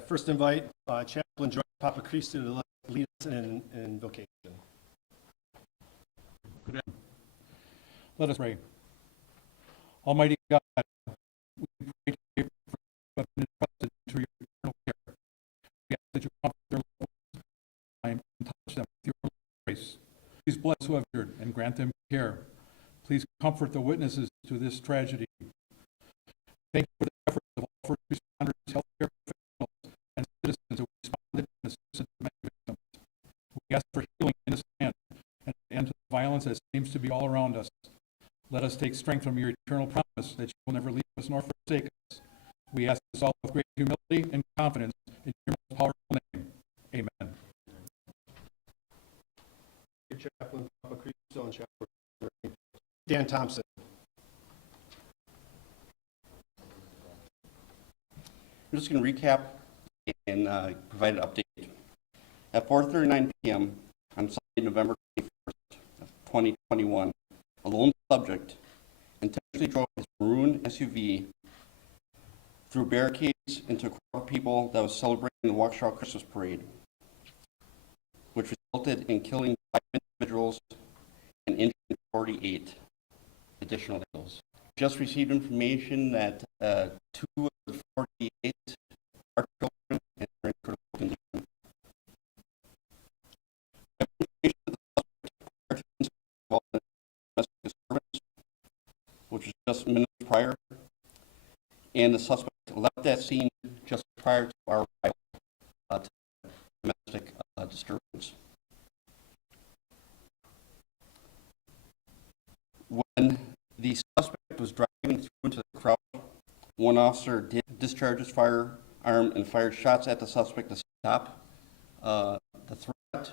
I first invite Chaplain Joy Papa Christo to lead us in invocation. Good afternoon. Let us pray. Almighty God, we pray today for entrusted to your eternal care. We ask that you comfort their loved ones and touch them with your grace. Please bless who have heard and grant them care. Please comfort the witnesses to this tragedy. Thank you for the efforts of all first responders, healthcare professionals, and citizens who responded and assisted the many victims. We ask for healing in this land and an end to the violence that seems to be all around us. Let us take strength from your eternal promise that you will never leave us nor forsake us. We ask this all with great humility and confidence in your most powerful name. Amen. Chaplain Papa Christo and Chaplain Dan Thompson. I'm just going to recap and provide an update. At 4:39 p.m. on Sunday, November 21st of 2021, a lone subject intentionally drove his maroon SUV through barricades into a crowd of people that was celebrating the Waukesha Christmas parade, which resulted in killing 5 individuals and injuring 48 additional individuals. Just received information that 2 of the 48 are children and are in critical condition. Domestic disturbance, which was just minutes prior, and the suspect left that scene just prior to our arrival to domestic disturbance. When the suspect was driving through into the crowd, one officer did discharge his firearm and fired shots at the suspect to stop the threat,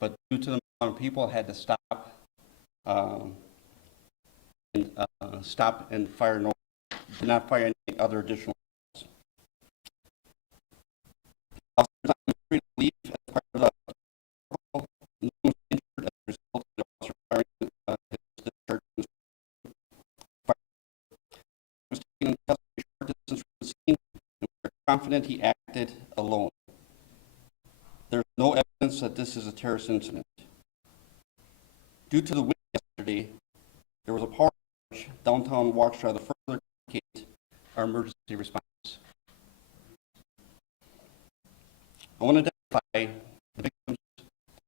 but due to the amount of people, had to stop and fire no, did not fire any other additional shots. The officer was not free to leave as part of the no one was injured as a result of the officer firing his discharge. Was taken in custody a short distance from the scene, and we are confident he acted alone. There's no evidence that this is a terrorist incident. Due to the wind yesterday, there was a power outage downtown Waukesha to further complicate our emergency response. I want to identify the victims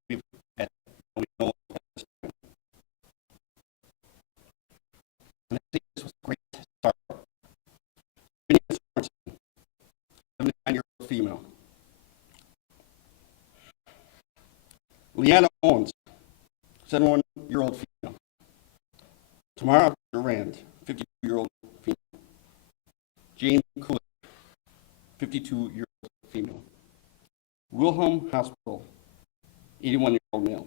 we've had, we know at this time. And I think this was a great start. 79-year-old female. Leanna Owens, 71-year-old female. Tamara Durand, 52-year-old female. Jane Coolidge, 52-year-old female. Wilhelm Hospital, 81-year-old male.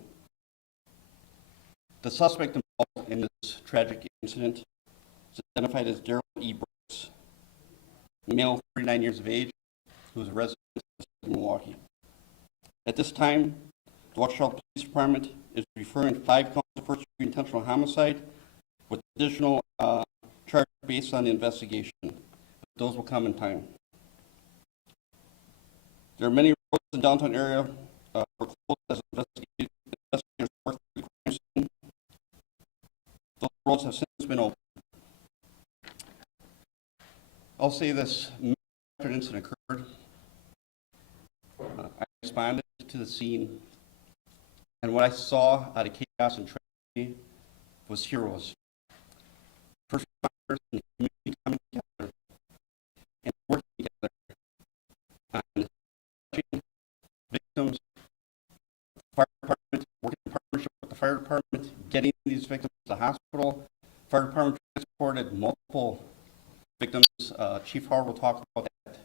The suspect involved in this tragic incident is identified as Daryl E. Brooks, male, 39 years of age, who is a resident of Milwaukee. At this time, the Waukesha Police Department is referring 5 counts of first-degree intentional homicide with additional charges based on the investigation. Those will come in time. There are many roads in the downtown area were closed as investigators work through the crime scene. Those roads have since been opened. I'll say this: after an incident occurred, I responded to the scene, and what I saw out of chaos and tragedy was heroes. First responders and the community coming together and working together on touching victims. Fire department working in partnership with the fire department, getting these victims to the hospital. Fire department transported multiple victims. Chief Howard will talk about that.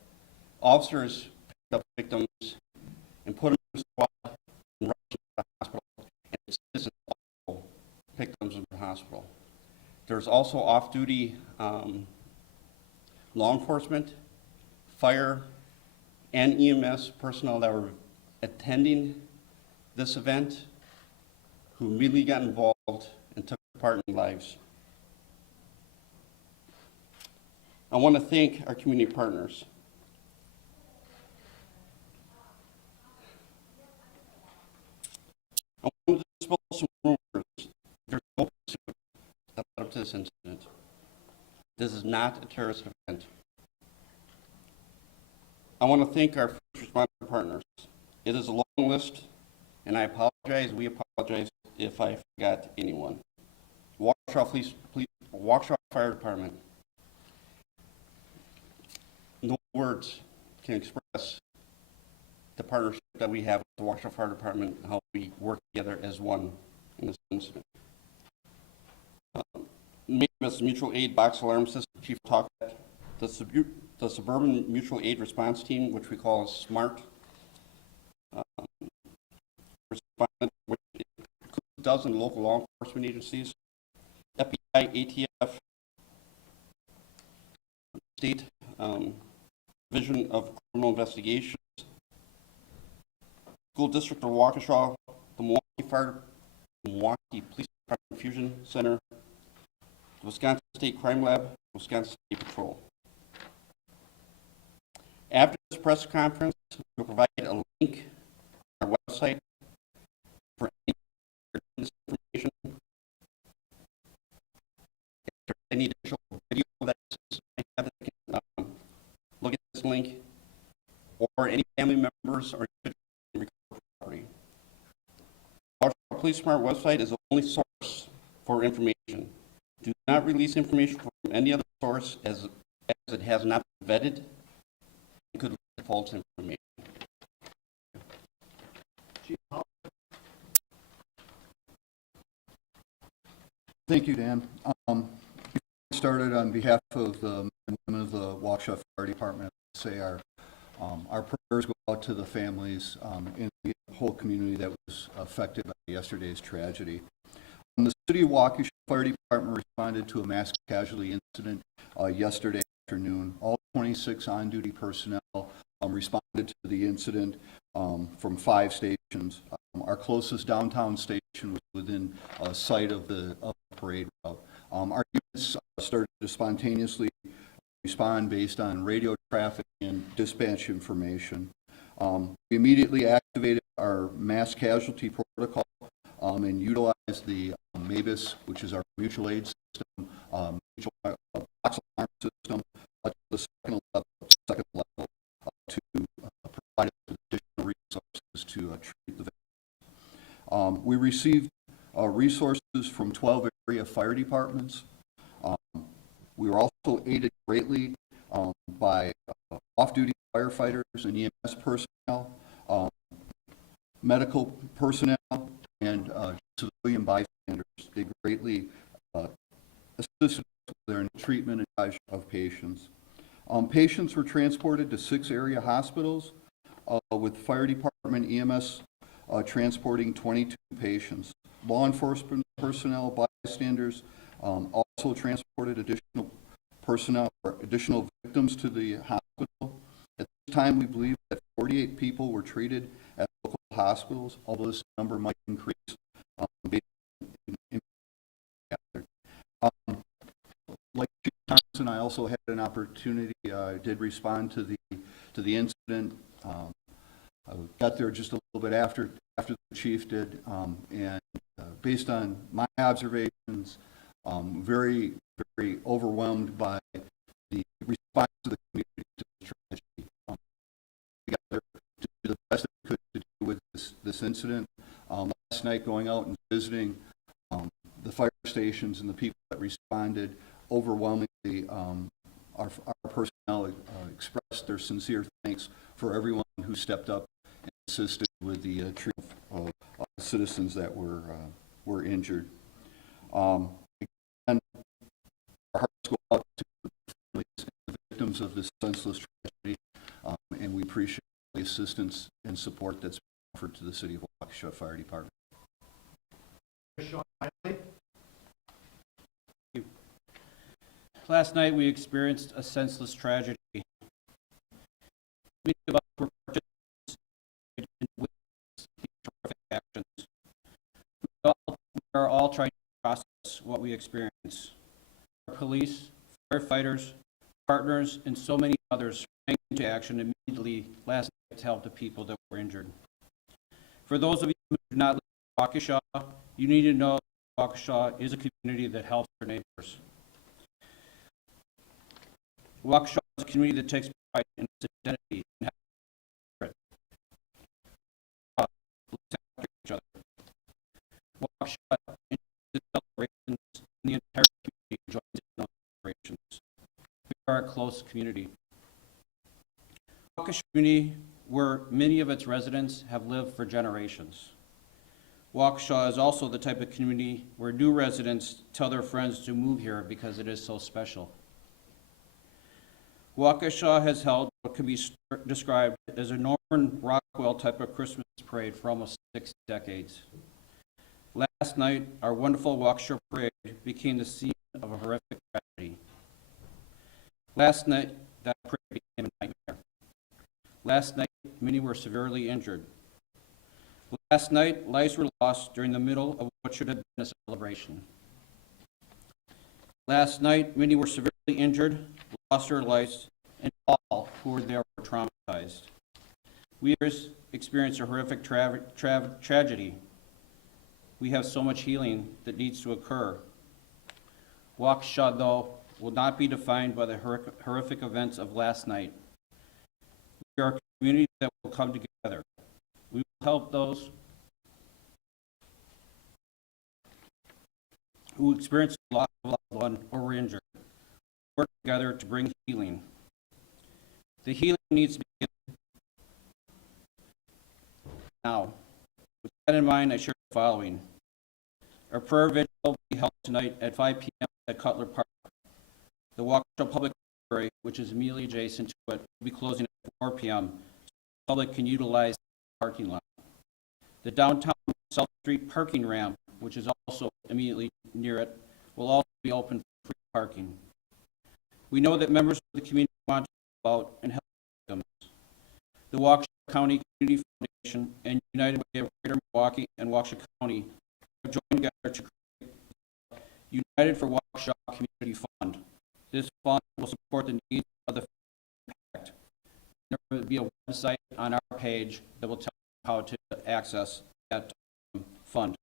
Officers picked up victims and put them in a squad and rushed them to the hospital. And citizens also picked them to the hospital. There's also off-duty law enforcement, fire, and EMS personnel that were attending this event who immediately got involved and took part in lives. I want to thank our community partners. to this incident. This is not a terrorist event. I want to thank our first responder partners. It is a long list, and we apologize if I forgot anyone. Waukesha Fire Department. No words can express the partnership that we have with the Waukesha Fire Department and how we work together as one in this incident. MABUS Mutual Aid Box Alarm System, Chief talked about the Suburban Mutual Aid Response Team, which we call SMART, responded, which includes a dozen local law enforcement agencies, FBI, ATF, State Division of Criminal Investigations, School District of Waukesha, the Milwaukee Police Department Fusion Center, the Wisconsin State Crime Lab, Wisconsin State Patrol. After this press conference, we'll provide a link on our website for any information. If there's any additional video that have, they can look at this link, or any family members or recovered property. Our Police Smart website is the only source for information. Do not release information from any other source as it has not been vetted and could lead to false information. Thank you, Dan. Before we started, on behalf of the men and women of the Waukesha Fire Department, I say our prayers go out to the families in the whole community that was affected by yesterday's tragedy. The City of Waukesha Fire Department responded to a mass casualty incident yesterday afternoon. All 26 on-duty personnel responded to the incident from 5 stations. Our closest downtown station was within sight of the parade route. Our units started to spontaneously respond based on radio traffic and dispatch information. We immediately activated our mass casualty protocol and utilized the MABUS, which is our mutual aid system, mutual box alarm system, to the second level to provide us with additional resources to treat the victims. We received resources from 12 area fire departments. We were also aided greatly by off-duty firefighters and EMS personnel, medical personnel, and civilian bystanders. They greatly assisted with their treatment and triage of patients. Patients were transported to 6 area hospitals, with fire department EMS transporting 22 patients. Law enforcement personnel, bystanders, also transported additional personnel or additional victims to the hospital. At this time, we believe that 48 people were treated at local hospitals, although this number might increase. Like Chief Thompson, I also had an opportunity. I did respond to the incident. I got there just a little bit after the chief did, and based on my observations, very, very overwhelmed by the response of the community to this tragedy. We got there to do the best that we could to deal with this incident. Last night, going out and visiting the fire stations and the people that responded, overwhelmingly, our personnel expressed their sincere thanks for everyone who stepped up and assisted with the treatment of citizens that were injured. And our hearts go out to the families and the victims of this senseless tragedy, and we appreciate the assistance and support that's been offered to the City of Waukesha Fire Department. Last night we experienced a senseless tragedy. Many of us were participants in these horrific actions. We are all trying to process what we experienced. Our police, firefighters, partners, and so many others sprang into action immediately last night to help the people that were injured. For those of you who do not live in Waukesha, you need to know Waukesha is a community that helps their neighbors. Waukesha is a community that takes pride in its identity and has looks after each other. Waukesha enjoys celebrations, and the entire community joins in on celebrations. We are a close community. Waukesha community, where many of its residents have lived for generations. Waukesha is also the type of community where new residents tell their friends to move here because it is so special. Waukesha has held what can be described as a Norman Rockwell type of Christmas parade for almost 6 decades. Last night, our wonderful Waukesha parade became the scene of a horrific tragedy. Last night, that parade became a nightmare. Last night, many were severely injured. Last night, lives were lost during the middle of what should have been a celebration. Last night, many were severely injured, lost their lives, and all who were there were traumatized. We experienced a horrific tragedy. We have so much healing that needs to occur. Waukesha, though, will not be defined by the horrific events of last night. We are a community that will come together. We will help those who experience the loss of a loved one or were injured. Work together to bring healing. The healing needs to begin now. With that in mind, I share the following. Our prayer vigil will be held tonight at 5 p.m. at Cutler Park. The Waukesha Public Library, which is immediately adjacent to it, will be closing at 4 p.m. so the public can utilize the parking lot. The downtown South Street parking ramp, which is also immediately near it, will also be open for free parking. We know that members of the community want to help out and help victims. The Waukesha County Community Foundation and United Way of Greater Milwaukee and Waukesha County have joined together to create the United for Waukesha Community Fund. This fund will support the needs of the impact. There will be a website on our page that will tell you how to access that fund.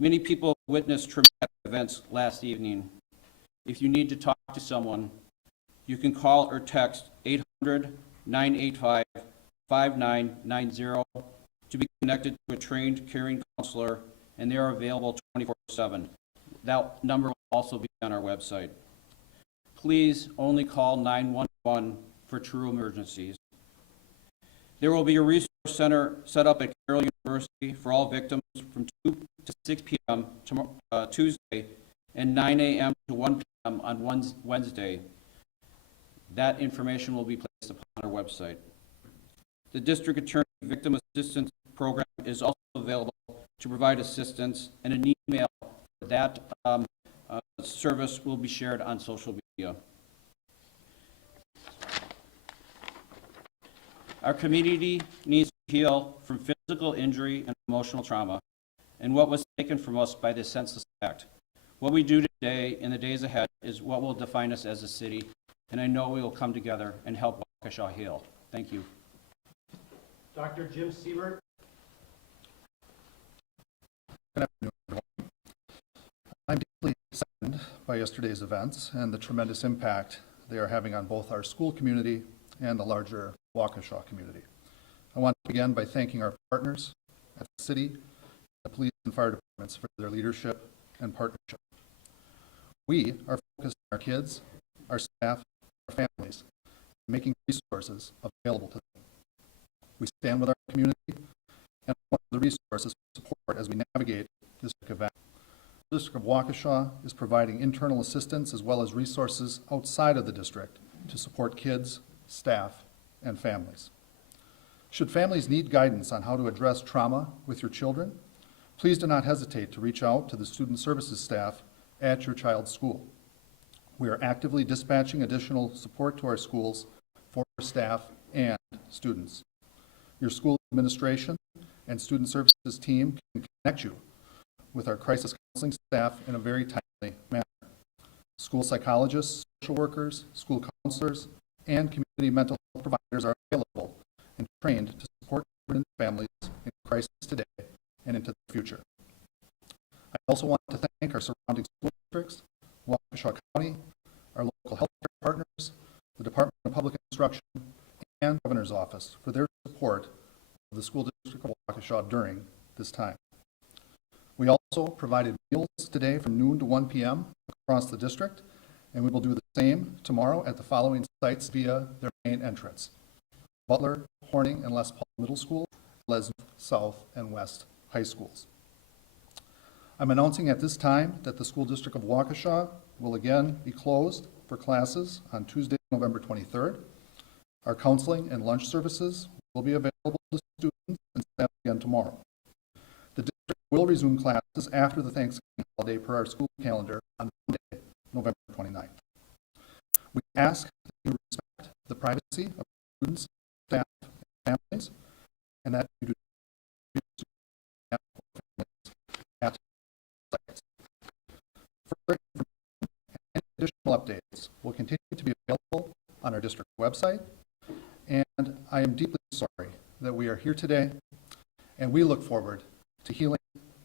Many people witnessed traumatic events last evening. If you need to talk to someone, you can call or text 800-985-5990 to be connected to a trained caring counselor, and they are available 24/7. That number will also be on our website. Please only call 911 for true emergencies. There will be a resource center set up at Carroll University for all victims from 2 to 6 p.m. Tuesday and 9 a.m. to 1 p.m. on Wednesday. That information will be placed upon our website. The District Attorney Victim Assistance Program is also available to provide assistance, and an email for that service will be shared on social media. Our community needs to heal from physical injury and emotional trauma and what was taken from us by this senseless act. What we do today and the days ahead is what will define us as a city, and I know we will come together and help Waukesha heal. Thank you. Dr. Jim Siebert. Good afternoon, everyone. I'm deeply saddened by yesterday's events and the tremendous impact they are having on both our school community and the larger Waukesha community. I want to begin by thanking our partners at the city, the police and fire departments for their leadership and partnership. We are focused on our kids, our staff, our families, and making resources available to them. We stand with our community and one of the resources for support as we navigate this event. The District of Waukesha is providing internal assistance as well as resources outside of the district to support kids, staff, and families. Should families need guidance on how to address trauma with your children, please do not hesitate to reach out to the student services staff at your child's school. We are actively dispatching additional support to our schools for staff and students. Your school administration and student services team can connect you with our crisis counseling staff in a very timely manner. School psychologists, social workers, school counselors, and community mental health providers are available and trained to support children and families in crisis today and into the future. I also want to thank our surrounding school districts, Waukesha County, our local healthcare partners, the Department of Public Instruction, and Governor's Office for their support of the school district of Waukesha during this time. We also provided meals today from noon to 1 p.m. across the district, and we will do the same tomorrow at the following sites via their main entrance: Butler, Horning, and Les Paul Middle School, as well as South and West High Schools. I'm announcing at this time that the school district of Waukesha will again be closed for classes on Tuesday, November 23rd. Our counseling and lunch services will be available to students and staff again tomorrow. The district will resume classes after the Thanksgiving holiday per our school calendar on Monday, November 29th. We ask that you respect the privacy of students, staff, and families, and that you do not at sites. Further information and additional updates will continue to be available on our district website, and I am deeply sorry that we are here today, and we look forward to healing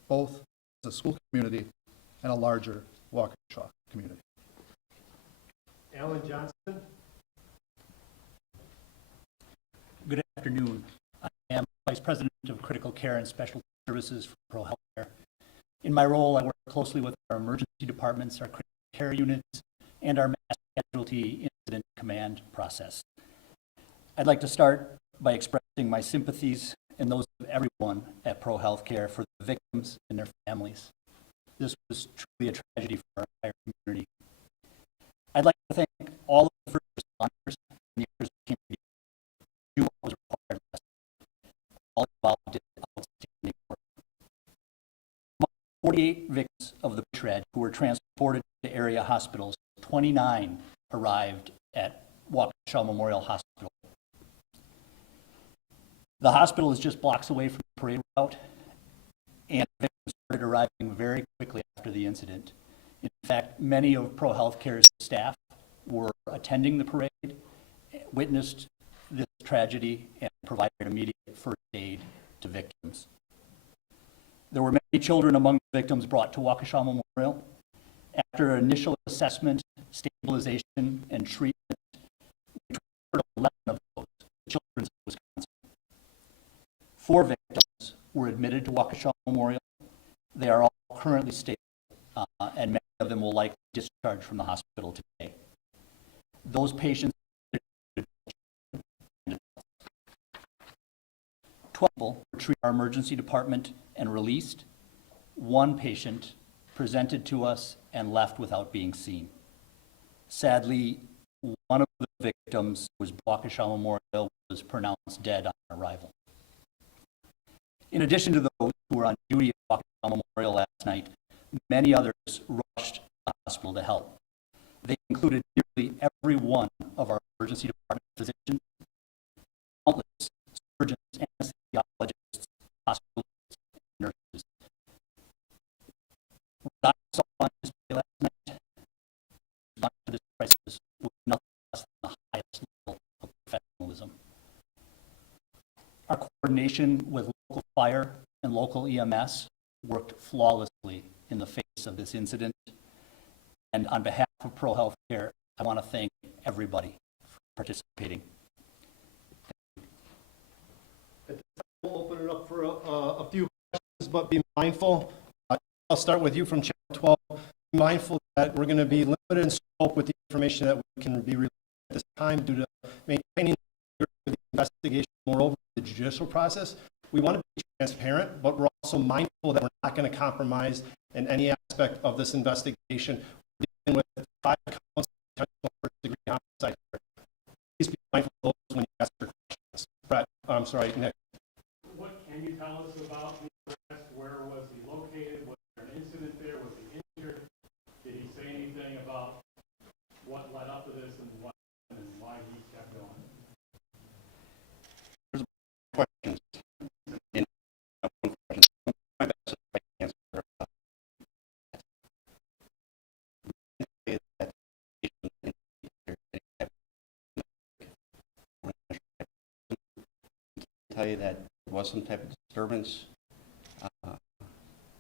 both as a school community and a larger Waukesha community. Alan Johnson. Good afternoon. I am Vice President of Critical Care and Special Services for Pro Healthcare. In my role, I work closely with our emergency departments, our critical care units, and our mass casualty incident command process. I'd like to start by expressing my sympathies and those of everyone at Pro Healthcare for the victims and their families. This was truly a tragedy for our entire community. I'd like to thank all of the first responders and the others who came to do what was required of us. All involved did outstanding work. Among 48 victims of the shred who were transported to area hospitals, 29 arrived at Waukesha Memorial Hospital. The hospital is just blocks away from the parade route, and victims started arriving very quickly after the incident. In fact, many of Pro Healthcare's staff were attending the parade, witnessed this tragedy, and provided immediate first aid to victims. There were many children among the victims brought to Waukesha Memorial. After initial assessment, stabilization, and treatment, we transferred 11 of those to Children's Wisconsin. 4 victims were admitted to Waukesha Memorial. They are all currently stable, and many of them will likely discharge from the hospital today. Those patients, 12 people were treated in our emergency department and released. 1 patient presented to us and left without being seen. Sadly, one of the victims who was Waukesha Memorial was pronounced dead on arrival. In addition to those who were on duty at Waukesha Memorial last night, many others rushed to the hospital to help. They included nearly every one of our emergency department physicians, countless surgeons, anesthesiologists, hospitalists, and nurses. What I saw on display last night, response to this crisis was nothing less than the highest level of professionalism. Our coordination with local fire and local EMS worked flawlessly in the face of this incident. And on behalf of Pro Healthcare, I want to thank everybody for participating. At this time, we'll open it up for a few questions, but be mindful. I'll start with you from Chapter 12. Be mindful that we're going to be limited in scope with the information that we can be released at this time due to maintaining the investigation, moreover, the judicial process. We want to be transparent, but we're also mindful that we're not going to compromise in any aspect of this investigation. We're dealing with 5 counts of potential first-degree homicide. Please be mindful of those when you ask your questions. Brett, I'm sorry, Nick. What can you tell us about the arrest? Where was he located? Was there an incident there? Was he injured? Did he say anything about what led up to this and why he kept going? Questions. In one question. My best if I can answer. Tell you that there was some type of disturbance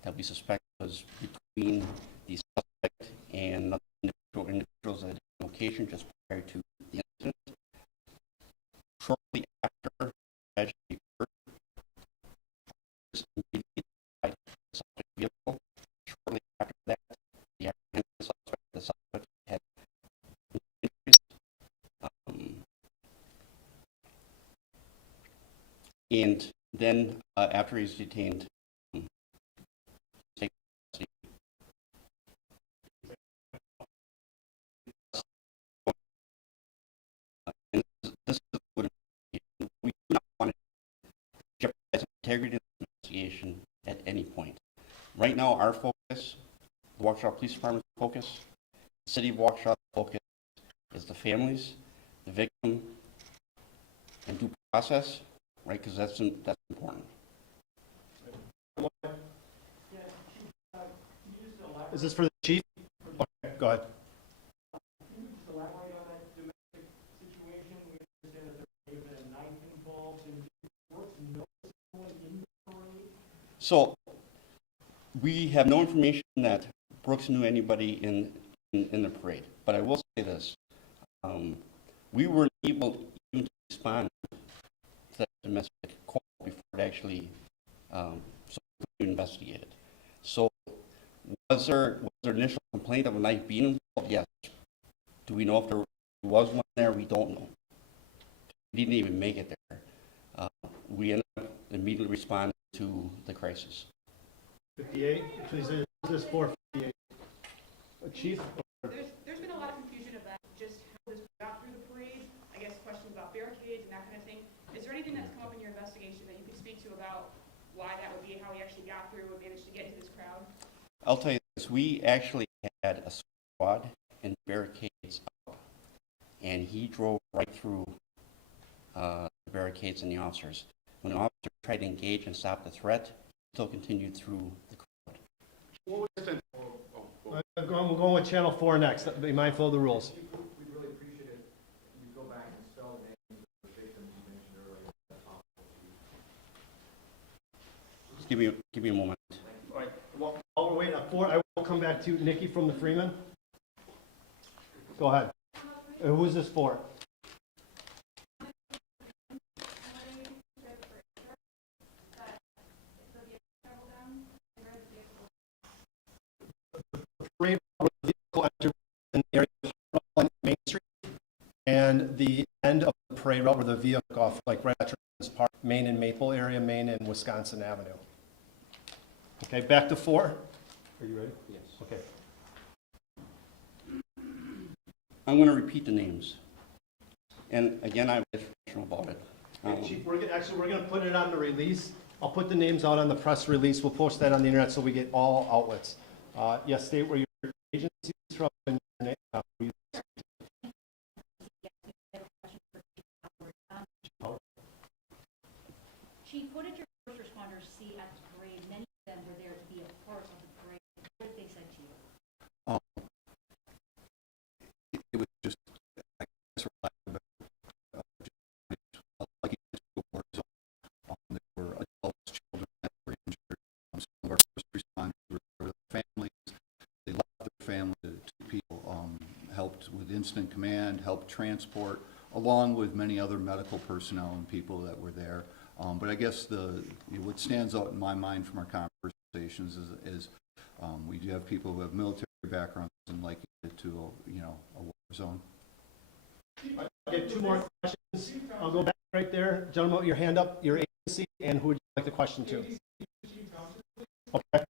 that we suspect was between the suspect and another individuals at a location just prior to the incident. Shortly after the tragedy occurred, immediately identified the suspect vehicle. Shortly after that, the suspect had injuries. And then after he's detained, taken custody. And this is what we do not want to jeopardize the integrity of the investigation at any point. Right now, our focus, the Waukesha Police Department's focus, the City of Waukesha's focus is the families, the victim, and due process, right? Because that's important. Is this for the chief? Okay, go ahead. Can you just elaborate on that domestic situation? We understand that there may have been a knife involved, and Brooks know someone in the parade? So we have no information that Brooks knew anybody in the parade, but I will say this. We weren't able even to respond to that domestic call before it actually investigated. So was there initial complaint of a knife being involved? Yes. Do we know if there was one there? We don't know. We didn't even make it there. We ended up immediately responding to the crisis. 58, please, is this for 58? Chief? There's been a lot of confusion about just how this got through the parade. I guess questions about barricades and that kind of thing. Is there anything that's come up in your investigation that you could speak to about why that would be, how he actually got through and managed to get into this crowd? I'll tell you this, we actually had a squad and barricades up, and he drove right through the barricades and the officers. When the officer tried to engage and stop the threat, he still continued through the crowd. We're going with Channel 4 next. Be mindful of the rules. We'd really appreciate it if you go back and spell the names of the victims you mentioned earlier. That's possible. Just give me a moment. All right. Well, while we're waiting for, I will come back to Nikki from the Freeman. Go ahead. Who is this for? Parade route where the vehicle entered in the area of Main Street, and the end of the parade route where the vehicle off, like right at Trans Park, Main and Maple area, Main and Wisconsin Avenue. Okay, back to 4. Are you ready? Yes. Okay. I'm going to repeat the names. And again, I'm professional about it. Chief, we're going to put it on the release. I'll put the names out on the press release. We'll post that on the internet so we get all outlets. Yes, state where your agency is from and your name. Chief, what did your first responders see at the parade? Many of them were there to be a part of the parade. What did they say to you? It was just, I guess, for lack of a better, like war zone. There were adults, children that were injured. Some of our first responders were with families. They left their family. 2 people helped with instant command, helped transport, along with many other medical personnel and people that were there. But I guess what stands out in my mind from our conversations is we do have people who have military backgrounds and like it to a war zone. I'll get 2 more questions. I'll go back right there. Gentlemen, with your hand up, your agency, and who would you like the question to? Okay.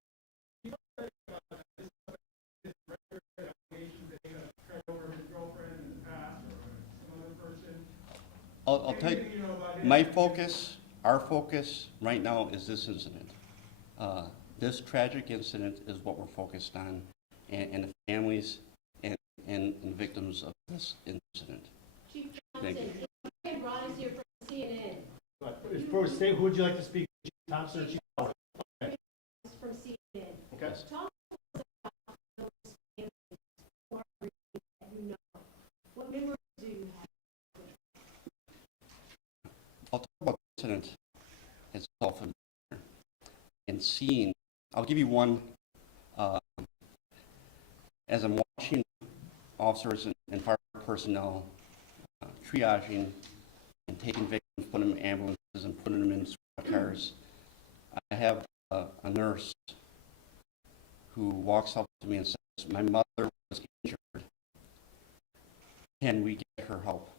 I'll tell you, our focus right now is this incident. This tragic incident is what we're focused on, and the families and victims of this incident. Chief Thank you. Johnson, Ron is here from CNN. For state, who would you like to speak? Chief Thompson or Chief Howard? Okay. From CNN. Okay. Talk to us about those families who are that you know. What memories do you have? I'll talk about the incident itself and seeing I'll give you one. As I'm watching officers and fire personnel triaging and taking victims, putting them in ambulances and putting them in squad cars, I have a nurse who walks up to me and says, "My mother was injured. Can we get her help?"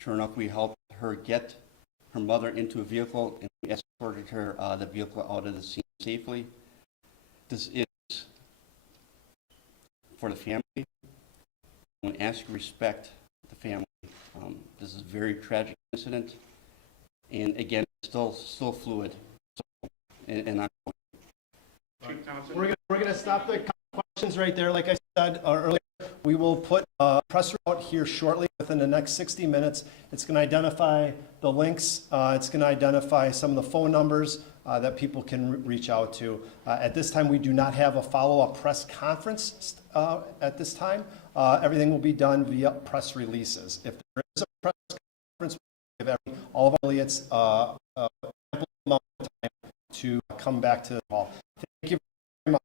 Sure enough, we helped her get her mother into a vehicle and we escorted her the vehicle out of the scene safely. This is for the family. I want to ask you to respect the family. This is a very tragic incident, and again, it's still fluid. So, and I'm We're gonna stop the questions right there. Like I said earlier, we will put a press out here shortly within the next 60 minutes. It's gonna identify the links. It's gonna identify some of the phone numbers that people can reach out to. At this time, we do not have a follow-up press conference at this time. Everything will be done via press releases. If there is a press conference, we'll give all of our affiliates ample amount of time to come back to the hall. Thank you very much.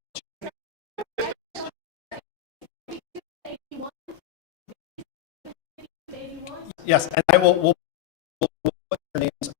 Yes, and we'll put your names